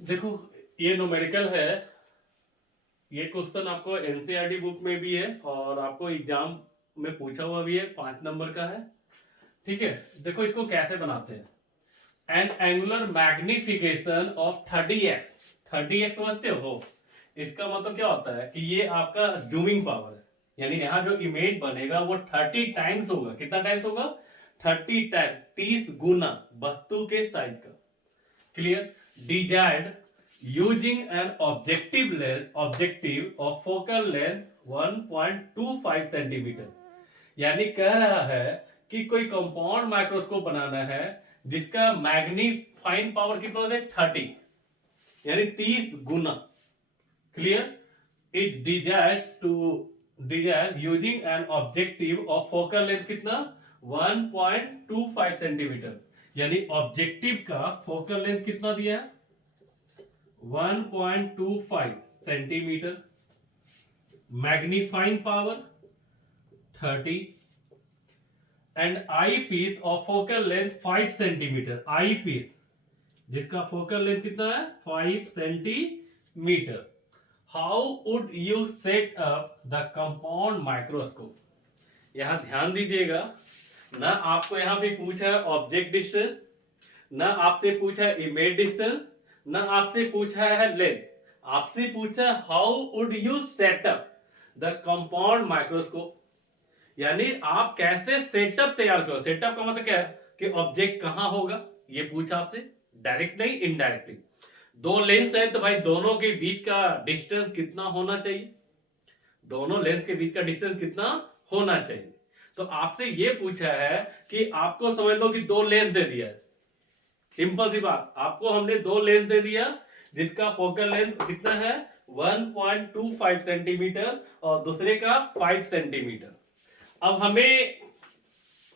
देखो, ये न्यूमेरिकल है। ये क्वेश्चन आपको एनसीईआरटी बुक में भी है और आपको एग्जाम में पूछा हुआ भी है, 5 नंबर का है। ठीक है, देखो इसको कैसे बनाते हैं। N angular magnification of 30x। 30x समझते हो? इसका मतलब क्या होता है कि ये आपका जूमिंग पावर है, यानी यहाँ जो इमेज बनेगा वो 30 टाइम्स होगा। कितना टाइम्स होगा? 30 टाइम्स, 30 गुना वस्तु के साइज का। Clear? Desired using an objective of focal length 1.25 centimetre. यानी कह रहा है कि कोई कंपाउंड माइक्रोस्कोप बनाना है जिसका मैग्नीफाइंग पावर कितना है? 30, यानी 30 गुना। Clear? Is desire using an objective of focal length कितना? 1.25 सेंटीमीटर। यानी ऑब्जेक्टिव का फोकल लेंथ कितना दिया है? 1.25 centimetre. Magnifying power 30 and eyepiece of focal length 5 centimetre. Eyepiece जिसका फोकल लेंथ कितना है? 5 centimetre. How would you set up the compound microscope? यहां ध्यान दीजिएगा, ना आपको यहां पे पूछा है ऑब्जेक्ट डिस्टेंस, ना आपसे पूछा है इमेज डिस्टेंस, ना आपसे पूछा है लेंथ। आपसे पूछा how would you setup the compound microscope, यानी आप कैसे सेटअप तैयार करो। सेटअप का मतलब क्या है कि ऑब्जेक्ट कहां होगा, ये पूछा आपसे। डायरेक्ट नहीं, इनडायरेक्टली। दो लेंस है तो भाई दोनों के बीच का डिस्टेंस कितना होना चाहिए? दोनों लेंस के बीच का डिस्टेंस कितना होना चाहिए? तो आपसे ये पूछा है कि आपको समझ लो कि दो लेंस दे दिया है। सिंपल सी बात, आपको हमने दो लेंस दे दिया जिसका फोकल लेंथ कितना है? 1.25 सेंटीमीटर और दूसरे का 5 सेंटीमीटर। अब हमें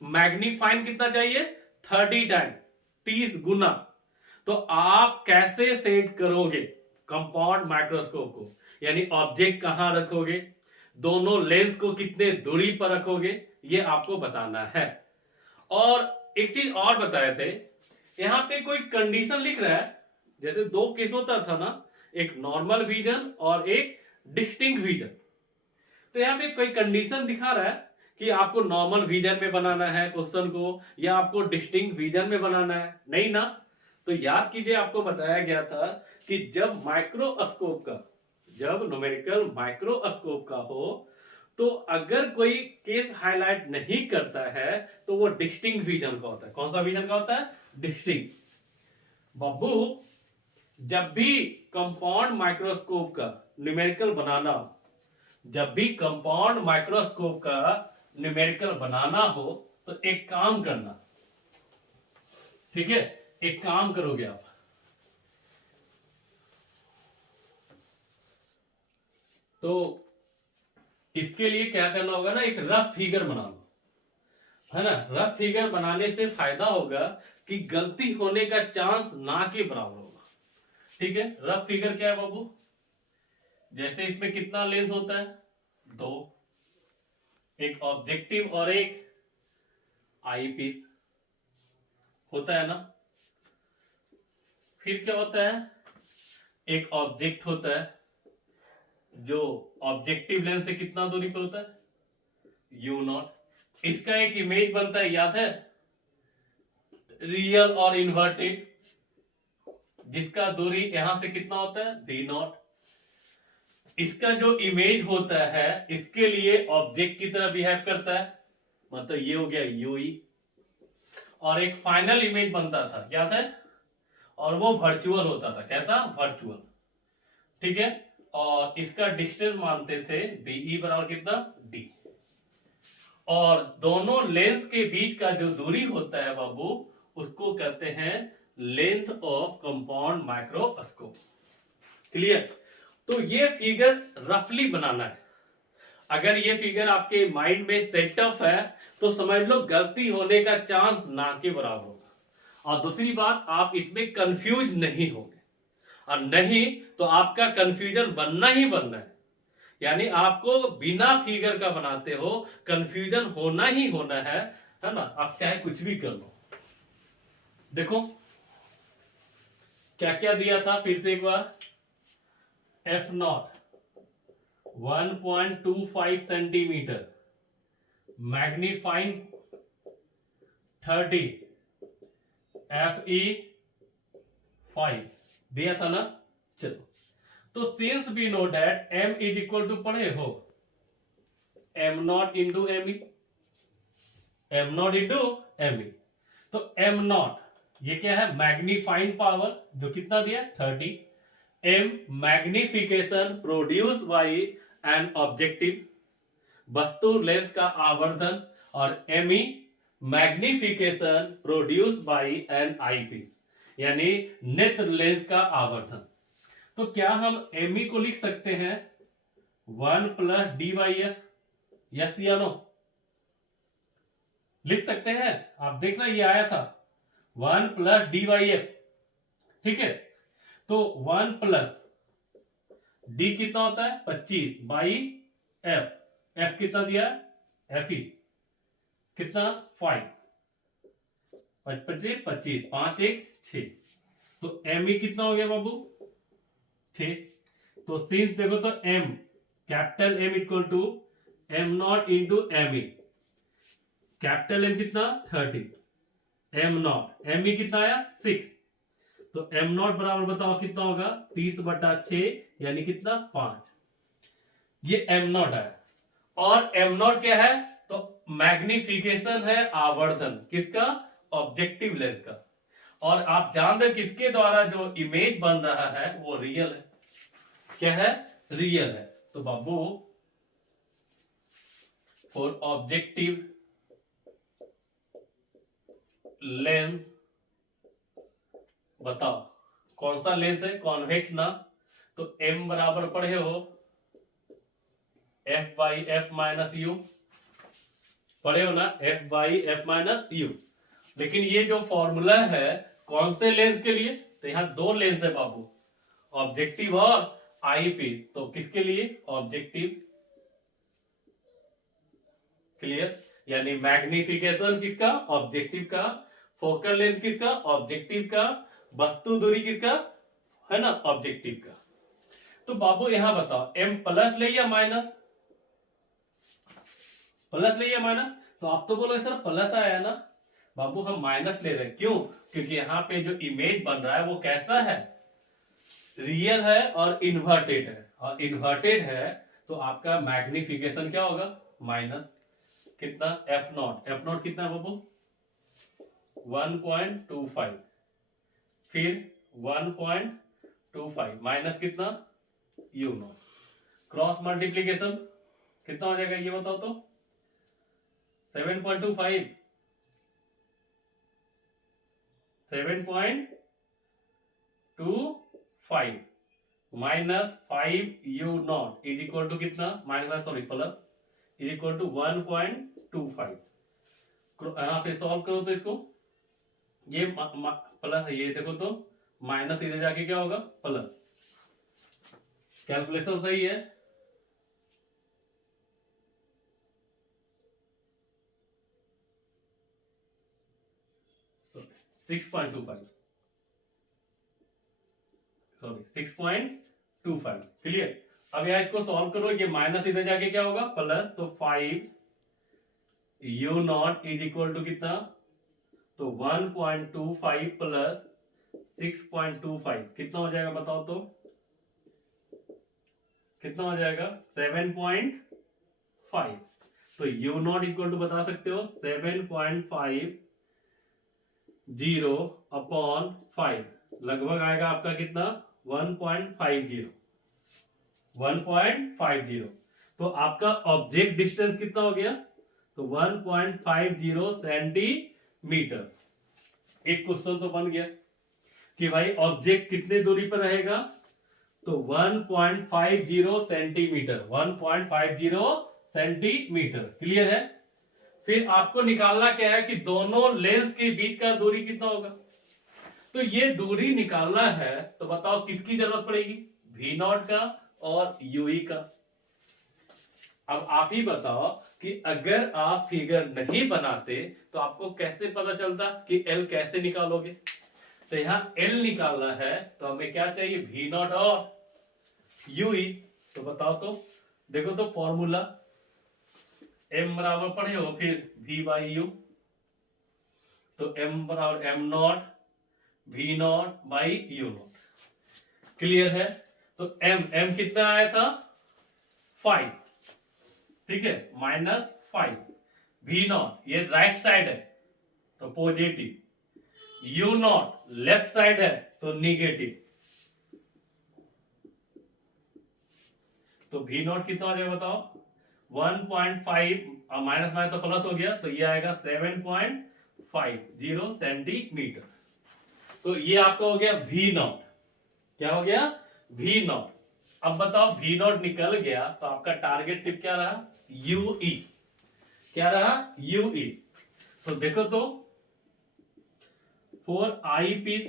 मैग्नीफाइन कितना चाहिए? 30 टाइम, 30 गुना। तो आप कैसे सेट करोगे कंपाउंड माइक्रोस्कोप को, यानी ऑब्जेक्ट कहां रखोगे, दोनों लेंस को कितने दूरी पर रखोगे, ये आपको बताना है। और एक चीज और बताए थे, यहां पे कोई कंडीशन लिख रहा है। जैसे दो केस होता था ना, एक नॉर्मल विजन और एक डिस्टिंक्ट विजन। तो यहाँ पे कोई कंडीशन दिखा रहा है कि आपको नॉर्मल विजन में बनाना है क्वेश्चन को या आपको डिस्टिंक्ट विजन में बनाना है, नहीं ना। तो याद कीजिए, आपको बताया गया था कि जब माइक्रोस्कोप का, जब न्यूमेरिकल माइक्रोस्कोप का हो तो अगर कोई केस हाईलाइट नहीं करता है तो वो डिस्टिंक्ट विजन का होता है। कौन सा विजन का होता है? डिस्टिंक्ट। बब्बू, जब भी कंपाउंड माइक्रोस्कोप का न्यूमेरिकल बनाना हो, जब भी कंपाउंड माइक्रोस्कोप का न्यूमेरिकल बनाना हो तो एक काम करना। ठीक है, एक काम करोगे आप, तो इसके लिए क्या करना होगा ना, एक रफ फिगर बना लो, है ना। रफ फिगर बनाने से फायदा होगा कि गलती होने का चांस ना के बराबर होगा। ठीक है, रफ फिगर क्या है बाबू? जैसे इसमें कितना लेंस होता है? दो, एक ऑब्जेक्टिव और एक आई पीस होता है ना। फिर क्या होता है? एक ऑब्जेक्ट होता है जो ऑब्जेक्टिव लेंस से कितना दूरी पे होता है? You not. इसका एक इमेज बनता है, याद है? रियल और इन्वर्टेड, जिसका दूरी यहां से कितना होता है? V naught. इसका जो इमेज होता है इसके लिए ऑब्जेक्ट की तरह बिहेव करता है, मतलब ये हो गया यूई। और एक फाइनल इमेज बनता था, याद है? और वो वर्चुअल होता था। कैसा? वर्चुअल। ठीक है, और इसका डिस्टेंस मानते थे बीई बराबर कितना? डी। और दोनों लेंस के बीच का जो दूरी होता है बाबू, उसको कहते हैं length of compound microscope. Clear? तो ये फिगर रफली बनाना है। अगर ये फिगर आपके माइंड में सेटअप है तो समझ लो गलती होने का चांस ना के बराबर होगा। और दूसरी बात, आप इसमें कंफ्यूज नहीं होंगे, और नहीं तो आपका कंफ्यूजन बनना ही बनना है। यानी आपको बिना फिगर का बनाते हो कंफ्यूजन होना ही होना है ना। आप चाहे कुछ भी कर लो। देखो, क्या क्या दिया था फिर से एक बार, F naught 1.25 centimetre, magnifying 30, F E 5 दिया था ना। चलो, तो since we know that m is equal to, पढ़े हो, m not into M E, m not into M E. तो m नॉट ये क्या है, मैग्नीफाइंग पावर, जो कितना दिया 30, m magnification produce by an objective, वस्तु लेंस का आवर्धन, और M E magnification produce by an eyepiece, यानी नेत्र लेंस का आवर्धन। तो क्या हम एम ई को लिख सकते हैं 1 plus D by F, yes या नो, लिख सकते हैं। आप देखना ये आया था 1 प्लस डी वाई एफ, ठीक है। तो 1 प्लस डी कितना होता है 25 बाई एफ, एफ कितना दिया, एफ ई कितना 5, 25 25 5 1 6, तो एम ई कितना हो गया बाबू 6। तो सिंस देखो तो M, capital M equal to M naught into M E, capital M कितना 30, एम नॉट, एम ई कितना आया 6, तो एम नॉट बराबर बताओ कितना होगा 30/6, यानी कितना 5, ये एम नॉट है। और एम नॉट क्या है, तो मैग्निफिकेशन है, आवर्धन किसका, ऑब्जेक्टिव लेंस का। और आप जान रहे किसके द्वारा जो इमेज बन रहा है वो रियल है, क्या है, रियल है। तो बाबू फॉर ऑब्जेक्टिव लेंस बताओ कौन सा लेंस है, कॉन्वेक्स ना, तो m बराबर पढ़े हो f by F minus you, पढ़े हो ना, f by F minus you. लेकिन ये जो फॉर्मूला है कौन से लेंस के लिए, तो यहां दो लेंस है बाबू, ऑब्जेक्टिव और आईपीस, तो किसके लिए, ऑब्जेक्टिव, क्लियर, यानी मैग्निफिकेशन किसका, ऑब्जेक्टिव का, फोकल लेंथ किसका, ऑब्जेक्टिव का, वस्तु दूरी किसका है ना, ऑब्जेक्टिव का। तो बाबू यहां बताओ m प्लस ले या माइनस, प्लस ले या माइनस, तो आप तो बोलो सर प्लस आया ना, बाबू हम माइनस ले रहे हैं, क्यों, क्योंकि यहाँ पे जो इमेज बन रहा है वो कैसा है, रियल है और इन्वर्टेड है, और इन्वर्टेड है तो आपका मैग्निफिकेशन क्या होगा, माइनस कितना, एफ नॉट, एफ नॉट कितना बाबू 1.25, फिर 1.25 माइनस कितना यू नॉट, क्रॉस मल्टीप्लीकेशन कितना हो जाएगा ये बताओ तो 7.25, 7.25 minus 5 U naught is equal to कितना, minus sorry plus, is equal to 1.25। यहाँ पे सॉल्व करो तो इसको, ये प्लस है, ये देखो तो माइनस इधर जाके क्या होगा प्लस, कैलकुलेशन सही है। Sorry 6.25 clear. अब यहाँ इसको सॉल्व करो, ये माइनस इधर जाके क्या होगा प्लस, तो 5 U naught is equal to कितना, तो 1.25 प्लस 6.25 कितना हो जाएगा बताओ तो, कितना हो जाएगा 7.5। तो यू नॉट इक्वल टू बता सकते हो 7.50 अपॉन 5, लगभग आएगा आपका कितना 1.50, 1.50। तो आपका ऑब्जेक्ट डिस्टेंस कितना हो गया, तो 1.50 सेंटीमीटर। एक क्वेश्चन तो बन गया कि भाई ऑब्जेक्ट कितने दूरी पर रहेगा, तो 1.50 सेंटीमीटर, 1.50 सेंटीमीटर, क्लियर है। फिर आपको निकालना क्या है कि दोनों लेंस के बीच का दूरी कितना होगा, तो ये दूरी निकालना है, तो बताओ किसकी जरूरत पड़ेगी, वी नॉट का और यूई का। अब आप ही बताओ कि अगर आप फिगर नहीं बनाते तो आपको कैसे पता चलता कि एल कैसे निकालोगे, तो यहाँ L निकालना है तो हमें क्या चाहिए, V नॉट और UE। तो बताओ तो, देखो तो फॉर्मूला M बराबर पढ़े हो फिर V बाई U, तो M बराबर M not V naught by U not. Clear है? तो M कितना आया था 5, ठीक है, -5। V नॉट ये राइट साइड है तो positive, U not left side है तो निगेटिव। तो V नॉट कितना हो जाएगा बताओ, 1.5 माइनस माइनस तो प्लस हो गया, तो ये आएगा 7.50 सेंटीमीटर। तो ये आपका हो गया V नॉट। क्या हो गया, V नॉट। अब बताओ V नॉट निकल गया तो आपका टारगेट टिप क्या रहा, UE। क्या रहा, UE। तो देखो तो फॉर आई पीस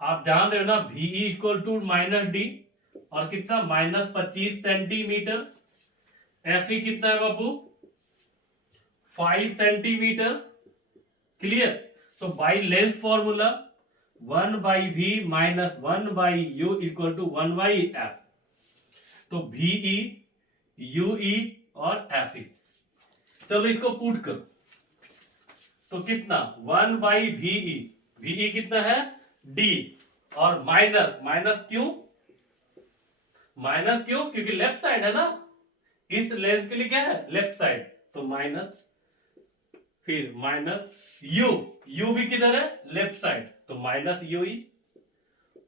आप जान रहे हो ना, VE इक्वल टू -D और कितना -25 सेंटीमीटर। FE कितना है बाबू, 5 सेंटीमीटर। क्लियर? तो by length formula 1/V minus 1/U equal to 1/F। तो VE, UE और FE, चलो इसको पुट करो तो कितना 1/VE, VE कितना है D, और माइनस क्यों क्योंकि लेफ्ट साइड है ना, इस लेंस के लिए क्या है लेफ्ट साइड, तो माइनस, फिर माइनस यू भी किधर है लेफ्ट साइड, तो माइनस UE।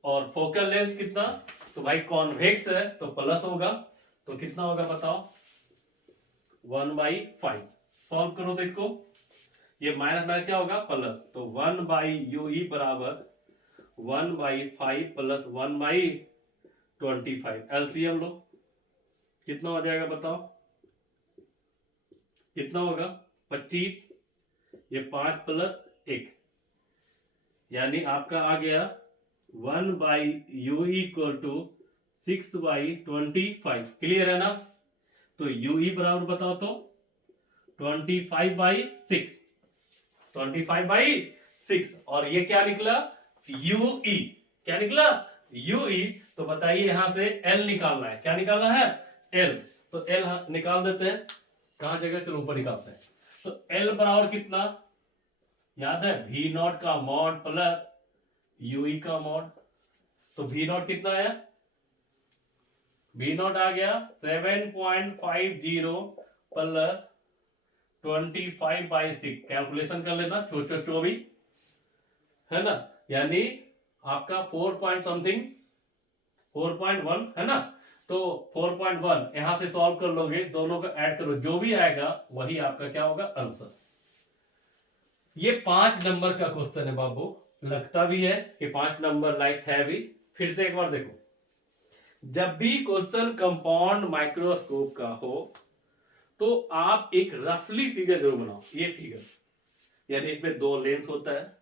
और फोकल लेंथ कितना, तो भाई कॉन्वेक्स है तो प्लस होगा, तो कितना होगा बताओ 1/5। सॉल्व करो तो इसको, ये माइनस माइनस क्या होगा प्लस, तो 1/UE बराबर 1/5 प्लस 1/25। एलसीएम लो, कितना हो जाएगा बताओ, कितना होगा 25, ये 5 प्लस 1, यानी आपका आ गया 1/UE इक्वल टू 6/25। क्लियर है ना? तो UE बराबर बताओ तो 25/6, 25/6। और ये क्या निकला UE, क्या निकला UE। तो बताइए यहां से L निकालना है, क्या निकालना है L। तो L निकाल देते हैं, कहां जगह, चलो ऊपर निकालते हैं। तो L बराबर कितना याद है, V नॉट का मॉड प्लस UE का मॉड। तो V नॉट कितना आया, V नॉट आ गया 7.50 प्लस 25/6। कैलकुलेशन कर लेना, 24 है ना, यानी आपका 4 पॉइंट समथिंग 4.1 है ना। तो 4.1 यहां से सॉल्व कर लोगे, दोनों को ऐड करो, जो भी आएगा वही आपका क्या होगा आंसर। ये 5 नंबर का क्वेश्चन है बाबू, लगता भी है कि 5 नंबर लाइक है भी। फिर से एक बार देखो, जब भी क्वेश्चन कंपाउंड माइक्रोस्कोप का हो तो आप एक रफली फिगर जरूर बनाओ। ये फिगर, यानी इसमें 2 लेंस होता है,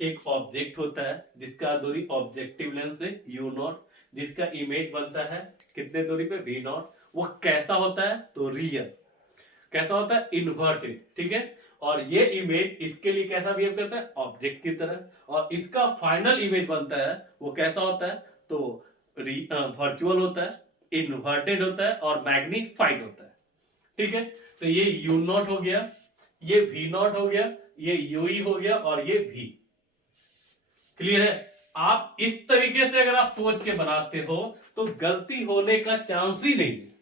एक ऑब्जेक्ट होता है जिसका दूरी ऑब्जेक्टिव लेंस से U नॉट, जिसका इमेज बनता है कितने दूरी पे V नॉट। वो कैसा होता है, तो रियल। कैसा होता है, इन्वर्टेड, ठीक है। और ये इमेज इसके लिए कैसा बिहेव करता है, ऑब्जेक्ट की तरह। और इसका फाइनल इमेज बनता है वो कैसा होता है, तो वर्चुअल होता है, इन्वर्टेड होता है और मैग्नीफाइड होता है, ठीक है। तो ये U नॉट हो गया, ये V नॉट हो गया, ये UE हो गया और ये V। क्लियर है? आप इस तरीके से अगर आप सोच के बनाते हो तो गलती होने का चांस ही नहीं है,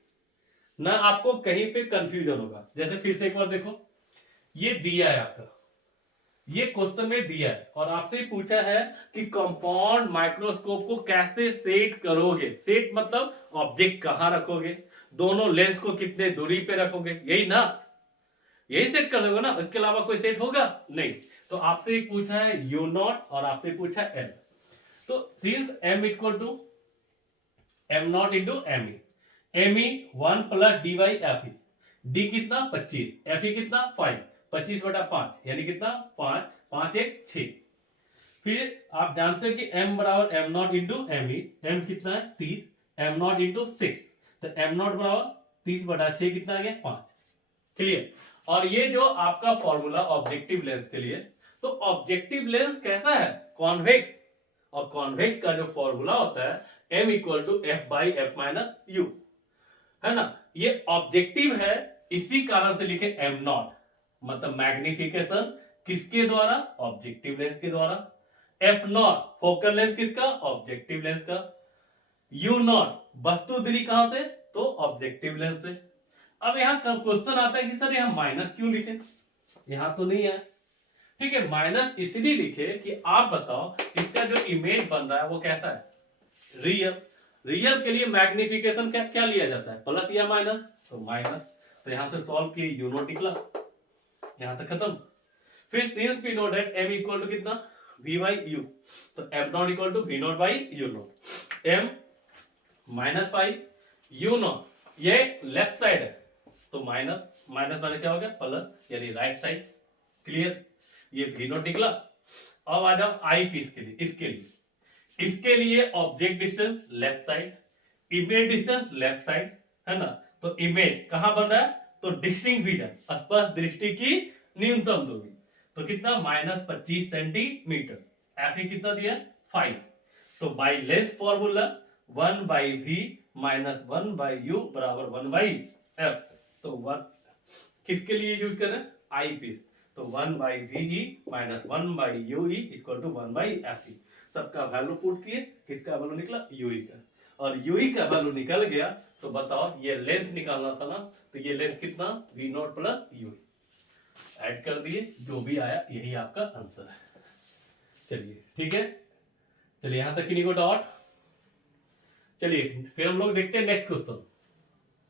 ना आपको कहीं पे कंफ्यूजन होगा। जैसे फिर से एक बार देखो, ये दिया है आपका, ये क्वेश्चन में दिया है और आपसे पूछा है कि कंपाउंड माइक्रोस्कोप को कैसे सेट करोगे। सेट मतलब ऑब्जेक्ट कहां रखोगे, दोनों लेंस को कितने दूरी पे रखोगे, यही ना, यही सेट कर दोगे ना, इसके अलावा कोई सेट होगा नहीं। तो आपसे पूछा है U नॉट और आपसे पूछा L। तो since M equal to M not into ME, ME 1 plus D/FE, D कितना 25, FE कितना 5, 25/5 यानी कितना 5, 5 1 6। फिर आप जानते हो कि M बराबर M not into ME, M कितना है 30, M नॉट इंटू 6, तो M नॉट बराबर 30/6 कितना आ गया 5। क्लियर? और ये जो आपका फॉर्मूला ऑब्जेक्टिव लेंस के लिए, तो ऑब्जेक्टिव लेंस कैसा है, कॉन्वेक्स, और कॉन्वेक्स का जो फॉर्मूला होता है m equal to F by F minus U, है ना। ये ऑब्जेक्टिव है, इसी कारण से लिखे m नॉट, मतलब मैग्निफिकेशन किसके द्वारा, ऑब्जेक्टिव लेंस के द्वारा। एफ नॉट फोकल लेंथ किसका, ऑब्जेक्टिव लेंस का। यू नॉट वस्तु दूरी कहां से, तो ऑब्जेक्टिव लेंस से। अब यहां क्वेश्चन आता है कि सर यहां माइनस क्यों लिखे, यहां तो नहीं है। ठीक है, माइनस इसलिए लिखे कि आप बताओ इसका जो इमेज बन रहा है वो कैसा है, रियल। रियल के लिए मैग्निफिकेशन क्या क्या लिया जाता है, प्लस या माइनस, तो माइनस। तो यहां से सॉल्व किए, यू नॉट निकला, यहां तक खत्म। फिर since we know that m equal to कितना, v बाई यू, तो m naught equal to v naught by U naught. m minus five, U naught ये लेफ्ट साइड है, तो माइनस माइनस माइनस क्या हो गया, प्लस, यानी राइट साइड। क्लियर, ये v नॉट निकला। अब आ जाओ आई पीस के लिए, इसके लिए object distance left side, image distance left side, है ना। तो इमेज कहां बन रहा है, तो डिस्टिंक्ट विजन, स्पष्ट दृष्टि की न्यूनतम दूरी, तो कितना, -25 सेंटीमीटर। एफ कितना दिया, 5। तो by length formula 1 by V minus 1 by U बराबर 1 बाई एफ। तो 1 किसके लिए यूज कर रहे हैं, आई पीस, तो 1 by V minus 1 by U equal to 1 by F. सबका वैल्यू पुट किए, किसका वैल्यू निकला, यूई का। और यूई का वैल्यू निकल गया, तो बताओ ये लेंथ निकालना था ना, तो ये लेंथ कितना, V naught plus UE, add कर दिए, जो भी आया यही आपका आंसर है। चलिए ठीक है, चलिए यहां तक किन्हीं को डाउट। चलिए फिर हम लोग देखते हैं नेक्स्ट क्वेश्चन।